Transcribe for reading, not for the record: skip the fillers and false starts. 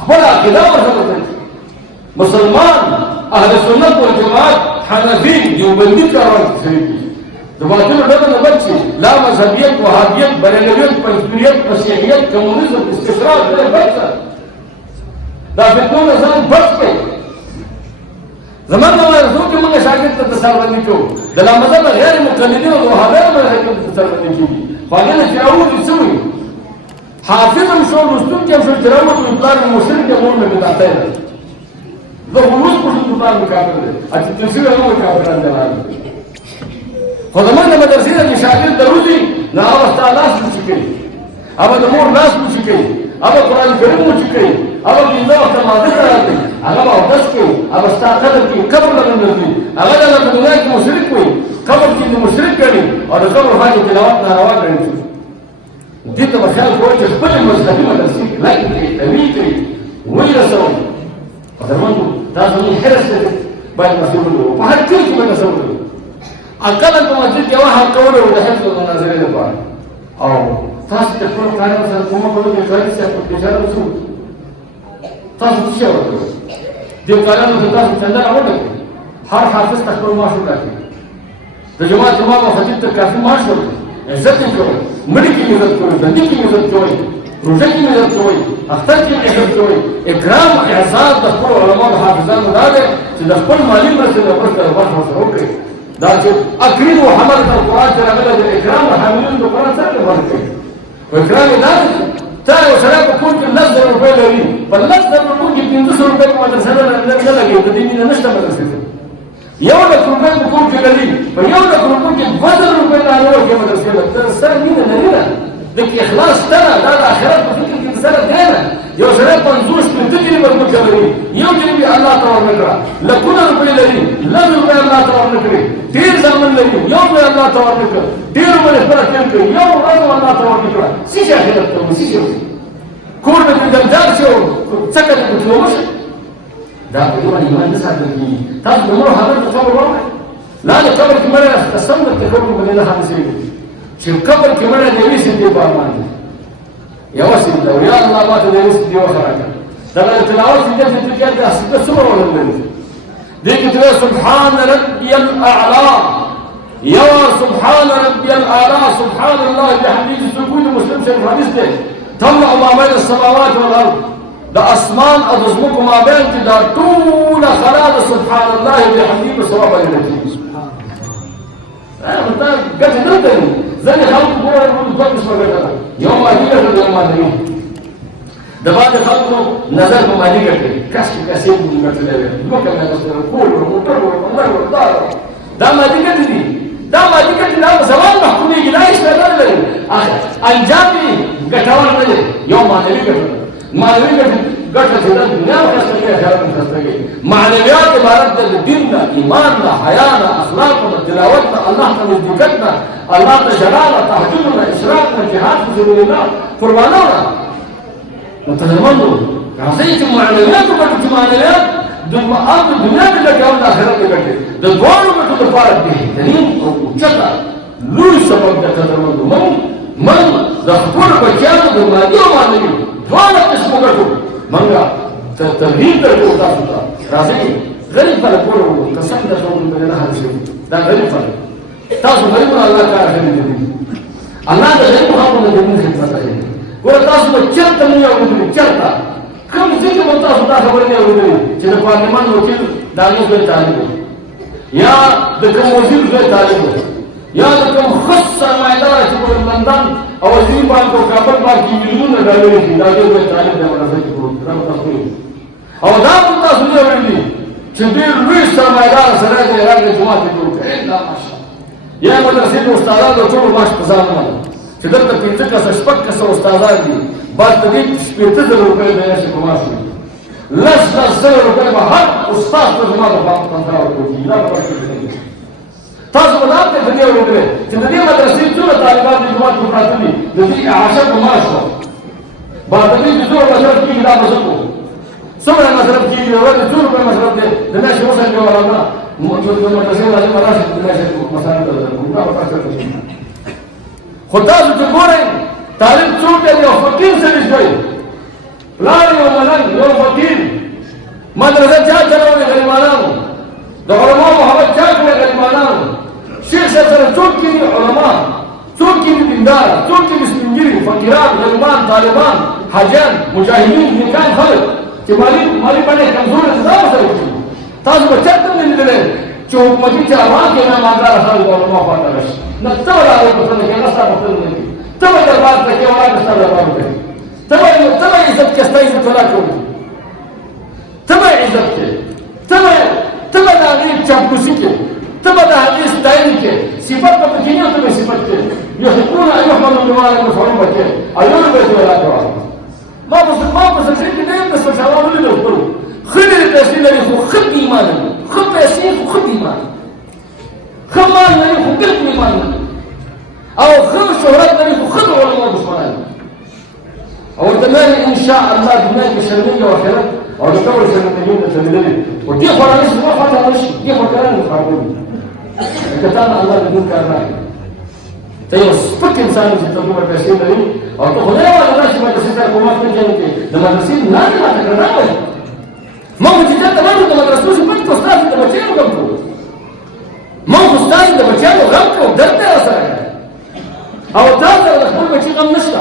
خپل عقیده ورته مسلمان اهل سنت والجماعت حنفي دیوبندي کارونه کوي د باطل ډله نه بچي لا مذهبیت وهابیت بریلویت پنځپیریت مسیحیت کمونیزم استشراق نه بچا دا فتنو ځان بچ کړي زمانه ورته چې موږ شاګرد ته تصور وکړو د لا مذهب غیر مقلدین او وهابیت باندې تصور وکړي خو هغه چې راوړي څوی حافظ هم شو لستون کې شو تراوت او پلان مشرک د مور نه بداته ده خلوص په څه پلان وکړل چې تاسو یې نو کافران دي خو زمونږ د مدرسې د شاګرد دروځي نو هغه ستا لاس موچي کوي هغه د مور لاس موچي کوي هغه قرآن کریم موچي کوي هغه پنځه وخته ماده ته راځي هغه به اودس کوي هغه ستا قدر کوي قبر له نه ځي هغه د الله په دنیا کې مشرک وي قبر کې د مشرک ګڼي او د قبر باندې تلاوت ناروا ګڼي دې ته به خیال کوئ چې خپل مذهبي مدرسې کې لایق کړي تبلیغ کړي ویې رسوئ زمونږ دا زموږ حرص دی باید مسؤول وو په هر کلي کې باید مسؤول وو اقلا په مسجد کې وحل کول او د حفظ المناظرې لپاره او تاسو د خپل کارونو سره کومه کومه کې ځای څه په اجازه وسو تاسو څه وکړو د کارونو د تاسو څنګه راوړل هر حافظ تخپل معاش ورکړي د جماعت امام او خطیب ته کافي معاش ورکړي عزت یې کوي مړي کې عزت کوي بندي کې عزت کوي روزه کې عزت کوي اختر کې عزت کوي اکرام اعزاز د خپل علماء او حافظانو دا دی چې د خپل مالی مرسته د ورته ورسره وکړي دا چې اکریم او حمل د قرآن سره غل د اکرام او حملون د قرآن سره ورته او اکرام دا تا یو سره په کور کې 1000 روپۍ لري په 1000 روپۍ کې 500 روپۍ په مدرسې نه لګي د دې نه نشته مدرسې یو لک روپۍ په کور کې لري په یو لک روپۍ کې 2000 روپۍ نه راوړي مدرسې ته سره نه نه د اخلاص تر دا د آخرت په فکر کې سره دی یو سره 50 پنځه کې مضبوط کوي یو کې الله تعالی ورکړه لکونه روپۍ لري لږ روپۍ الله تعالی ورکړي ډیر ځامن لري یو به الله تعالی ورکړي ډیر عمر پر کوي یو ورځ الله تعالی ورکړه سې آخرت ته سې کور به دلدار شو څنګه دې کومه دا په دې باندې ایمان ساتي تاسو نور حضرت تصور وره لا د قبر کې مړه تصور ته کوم باندې نه حاصل چې قبر کې مړه دې وي سې په امان یا وسیل دا یا الله ما ته دې وسې دی وخراکه دا تلاوت دې چې کې دا څه څه ورول دې کې ته سبحان ربي الاعلى يا سبحان ربي الاعلى سبحان الله بحمده سكون مسلم شريف حديث ده طلع ما بين السماوات والارض دا اسمان او زمکو ما بین کې دا ټول خراب سبحان الله بحمده بصواب النبي سبحان الله دا ګټه نه ده ځنه خلک ګوري نو دوه څه ګټه یوم اخر یوم باندې د باندې خلکو نظر په باندې ګټه کاش کې کاسې دې ګټه لري نو کومه نظر کول او موټر او عمر او دا ما دې ګټه دي دا ما دې ګټه دا زمان محکومي کې لا استعداد لري انجام دې ګټور نه دي یوم باندې ګټه معنوي ګټه چې د دنیا او آخرت کې آخرت مستقبل معنویات عبارت د دین نه ایمان نه حیا نه اخلاق نه تلاوت نه الله ته نزدېکت نه الله ته جلال نه تهجد نه اشراق نه جهاد فی سبیل الله قربانو نه نو تزمنو راځي چې معنویات ګټه چې معنویات د دنیا کې ګټه او د آخرت کې ګټه د دوه ګټو لپاره دي دلیل او چتا لوی سبب د تزمنو من د خپل بچیانو د مادي او معنوي دواړه قسمه ګټو منګه ترغیب درکو تاسو ته راځي غریب خلک ورو قسم د ټول په نه حاصل دا غریب خلک تاسو غریب الله کار کوي الله د غریب خلکو د دې خدمت کوي ګور تاسو په چرته نه یو چرته کوم څه چې تاسو ته خبر نه اورئ چې د پارلمان وکیل دایو په طالب یا د کوم وزیر په طالب یا د کوم خاصه مایدار چې په لندن او وزیر باندې کابل باندې میلیونه ډالر دي دا د طالب د مرزه کې پروګرام تاسو او دا تاسو نه ویلي چې ډېر لوی سرمایدار سره د ایران د جماعت پروګرام دا ماشا یا مدرسې د استادانو ټول ماش په ځان نه چې دلته 15 کسه شپږ کسه استادان دي بعد دې 15000 روپۍ د یې په معاش لږ 10000 روپۍ به هر استاد ته جماعت په تنظیم کوي دا تاسو ولادت ته دی وګورئ چې د دې مدرسې ټول طالبان د جماعت په خاطر د دې عاشق په معاش بعد دې د ټول مصرف کې دا مزکو څومره مصرف کیږي او د ټول په مصرف دې د نشه وسه دی ولا موږ د مدرسې لازم راشي د نشه مصارف د کومه تاسو خو تاسو چې ګورئ طالب څوک دی او فقیر سره شوی پلان یو ملنګ یو مدرسه چا چلولې غریبانانو د علماء محبت چا کړی غریبانانو شیخ سره څوک کې علما څوک کې دیندار څوک کې سپین ږیري فقیران غریبان طالبان حاجیان مجاهدین نیکان خلک چې مالي باندې کمزوري ځان سره کوي تاسو به چاته نه لیدلې چې حکومتي چارواکي نه مالدار خلک علما خواته راشي نه څه راغلی په څه کې نه ستاسو په څه نه ته به دربار ته کې ولاړ ستاسو دربار ته ته به عزت کې ستاسو عزت ولا کوي ته به عزت کې ته به د هغې چاپلوسي کې ته به د هغې ستایل کې صفت به پکې نه ته به صفت کې یحبون ان یحمدوا بما لم یفعلوا به کې ایونه به ولا کوي ما په سلسله کې نه د سلسلهوالو لیدل خپلو ښه ډېرې پیسې لري خو ښه ایمان لري ښه پیسې خو ښه ایمان ښه مال لري خو بالکل ایمان لري او ښه شهرت لري خو ښه د علماء دښمنان او ورته ویل ان شاء الله دنیا کې شرمېږي او آخرت او د ټول شرمېږي ته شرمېدلې او دې خوا رانشي زما خواته رانشي دې خوا کران خرابوي که تا نه الله د دین کار نه کوي ته یو سپک انسان چې ته دومره پیسې لري او ته خدای والا راشي مدرسې سره کومک نه کوي کې د مدرسې لاندې راته کړه وایي ما چې ته لاندې د مدرسو صفت کو ستاسو د بچیانو غم کوو ما خو ستاسو د بچیانو غم کوو درد دی راسره او تا سره د خپل بچي غم نشته